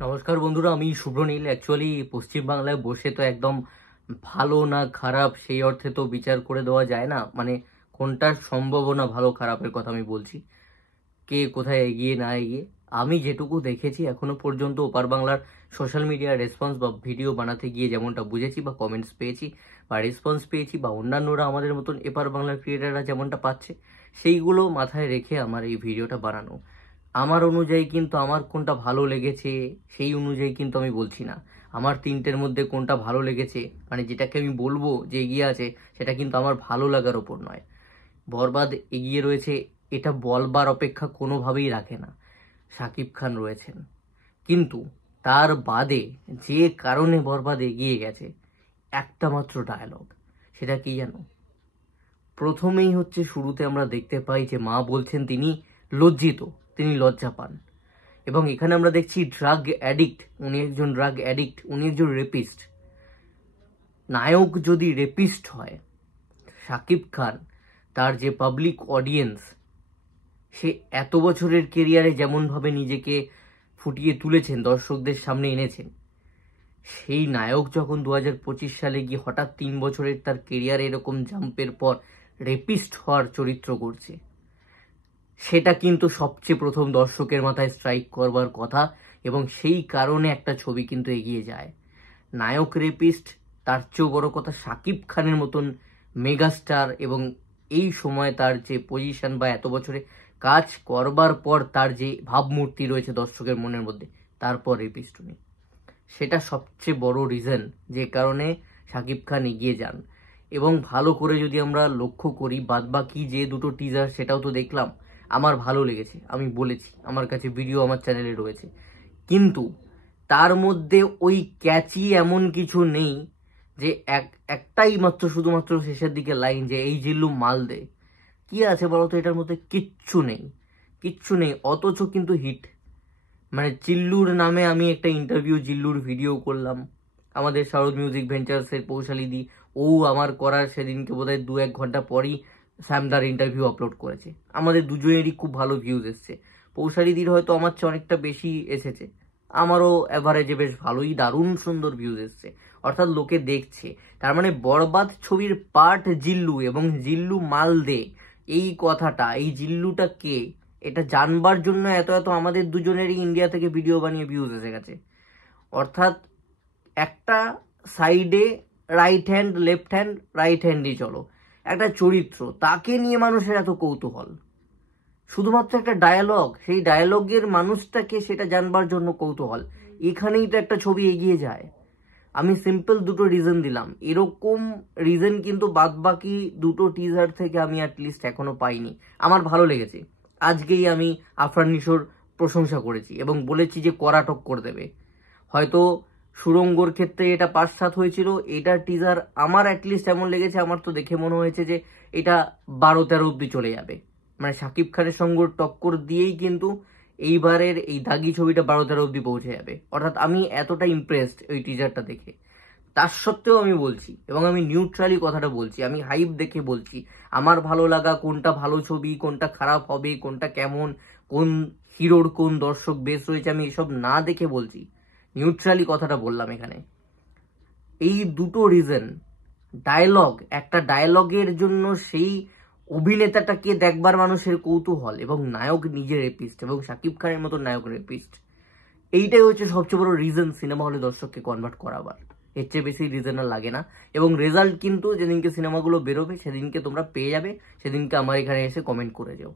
নমস্কার বন্ধুরা, আমি শুভ্রনীল। অ্যাকচুয়ালি পশ্চিমবাংলায় বসে তো একদম ভালো না খারাপ সেই অর্থে তো বিচার করে দেওয়া যায় না। মানে কোনটার সম্ভাবনা ভালো খারাপের কথা আমি বলছি, কে কোথায় এগিয়ে না এগিয়ে। আমি যেটুকু দেখেছি এখনো পর্যন্ত ওপার বাংলার সোশ্যাল মিডিয়া রেসপন্স বা ভিডিও বানাতে গিয়ে যেমনটা বুঝেছি বা কমেন্টস পেয়েছি বা রেসপন্স পেয়েছি বা অন্যান্যরা আমাদের মতন এপার বাংলার ক্রিয়েটাররা যেমনটা পাচ্ছে, সেইগুলো মাথায় রেখে আমার এই ভিডিওটা বানানো। আমার অনুযায়ী কিন্তু আমার কোনটা ভালো লেগেছে সেই অনুযায়ী কিন্তু আমি বলছি না। আমার তিনটের মধ্যে কোনটা ভালো লেগেছে, মানে যেটাকে আমি বলবো যে এগিয়ে আছে, সেটা কিন্তু আমার ভালো লাগার ওপর নয়। বরবাদ এগিয়ে রয়েছে এটা বলবার অপেক্ষা কোনোভাবেই রাখে না। শাকিব খান রয়েছেন, কিন্তু তার বাদে যে কারণে বরবাদ এগিয়ে গেছে একটা মাত্র ডায়লগ। সেটা কি জানো? প্রথমেই হচ্ছে শুরুতে আমরা দেখতে পাই যে মা বলছেন তিনি লজ্জিত, তিনি লজ্জা পান। এবং এখানে আমরা দেখছি ড্রাগ অ্যাডিক্ট, উনি একজন ড্রাগ অ্যাডিক্ট, উনি একজন রেপিস্ট। নায়ক যদি রেপিস্ট হয়, শাকিব খান তার যে পাবলিক অডিয়েন্স, সে এত বছরের কেরিয়ারে যেমনভাবে নিজেকে ফুটিয়ে তুলেছেন, দর্শকদের সামনে এনেছেন, সেই নায়ক যখন 2025 সালে গিয়ে হঠাৎ 3 বছরের তার কেরিয়ারে এরকম জাম্পের পর রেপিস্ট হওয়ার চরিত্র করছে, সেটা কিন্তু সবচেয়ে প্রথম দর্শকের মাথায় স্ট্রাইক করবার কথা। এবং সেই কারণে একটা ছবি কিন্তু এগিয়ে যায়। নায়ক রেপিস্ট, তার চেয়েও বড় কথা শাকিব খানের মতন মেগাস্টার, এবং এই সময় তার যে পজিশন বা এত বছরে কাজ করবার পর তার যে ভাবমূর্তি রয়েছে দর্শকের মনের মধ্যে, তারপর রেপিস্ট উনি। সেটা সবচেয়ে বড় রিজন যে কারণে শাকিব খান এগিয়ে যান। এবং ভালো করে যদি আমরা লক্ষ্য করি, বাদবাকি যে দুটো টিজার সেটাও তো দেখলাম, আমার ভালো লেগেছে, আমি বলেছি আমার কাছে ভিডিও আমার চ্যানেলে রয়েছে। কিন্তু তার মধ্যে ওই ক্যাচি এমন কিছু নেই যে একটাই মাত্র শুধুমাত্র শেষের দিকে লাইন যে এই জিল্লু মাল দে। কি আছে বলতো এটার মধ্যে? কিচ্ছু নেই, কিচ্ছু নেই, অথচ কিন্তু হিট। মানে জিল্লুর নামে আমি একটা ইন্টারভিউ, জিল্লুর ভিডিও করলাম আমাদের শারদ মিউজিক ভেঞ্চার্সের পৌশালিদি। ও আমার করার সেদিনকে বোধহয় 2-1 ঘন্টা পরই স্যামদার ইন্টারভিউ আপলোড করেছে। আমাদের দুজনেরই খুব ভালো ভিউজ এসছে। পৌশালিদির হয়তো আমার চেয়ে অনেকটা বেশি এসেছে, আমারও অ্যাভারেজে বেশ ভালোই দারুণ সুন্দর ভিউজ এসছে, অর্থাৎ লোকে দেখছে। তার মানে বরবাদ ছবির পার্ট জিল্লু, এবং জিল্লু মাল দে এই কথাটা, এই জিল্লুটা কে, এটা জানবার জন্য এত এত আমাদের দুজনেরই ইন্ডিয়া থেকে ভিডিও বানিয়ে ভিউজ এসে গেছে। অর্থাৎ একটা সাইডে right hand left hand, right হ্যান্ডই চলো, একটা চরিত্র, তাকে নিয়ে মানুষের এত কৌতূহল। শুধুমাত্র একটা ডায়ালগ, সেই ডায়ালগের মানুষটাকে সেটা জানবার জন্য কৌতূহল। এখানেই তো একটা ছবি এগিয়ে যায়। আমি সিম্পল দুটো রিজন দিলাম, এরকম রিজন কিন্তু বাদবাকি দুটো টিজার থেকে আমি অ্যাটলিস্ট এখনো পাইনি। আমার ভালো লেগেছে। আজকেই আমি আফরান নিশোর প্রশংসা করেছি এবং বলেছি যে কড়া টক্কর দেবে। হয়তো সুড়ঙ্গর ক্ষেত্রে এটা 5-7 হয়েছিল, এটার টিজার আমার অ্যাটলিস্ট এমন লেগেছে, আমার তো দেখে মনে হয়েছে যে এটা 12-13 অব্দি চলে যাবে। মানে শাকিব খানের সঙ্গে টক্কর দিয়েই কিন্তু এইবারের এই দাগি ছবিটা 12-13 অব্দি পৌঁছে যাবে। অর্থাৎ আমি এতটা ইমপ্রেসড ওই টিজারটা দেখে। তার সত্ত্বেও আমি বলছি, এবং আমি নিউট্রালি কথাটা বলছি, আমি হাইপ দেখে বলছি, আমার ভালো লাগা কোনটা ভালো ছবি, কোনটা খারাপ হবে, কোনটা কেমন, কোন হিরোর কোন দর্শক বেশ রয়েছে, আমি এসব না দেখে বলছি, নিউট্রালি কথাটা বললাম এখানে। এই দুটো রিজন, ডায়লগ, একটা ডায়লগের জন্য সেই অভিনেতাটাকে দেখবার মানুষের কৌতূহল, এবং নায়ক নিজে রেপিস্ট, এবং শাকিব খানের মতো নায়ক রেপিস্ট, এইটাই হচ্ছে সবচেয়ে বড় রিজন সিনেমা হলে দর্শককে কনভার্ট করাবার। এর চেয়ে বেশি রিজন আর লাগে না। এবং রেজাল্ট কিন্তু যেদিনকে সিনেমাগুলো বেরোবে সেদিনকে তোমরা পেয়ে যাবে, সেদিনকে আমার এখানে এসে কমেন্ট করে যাও।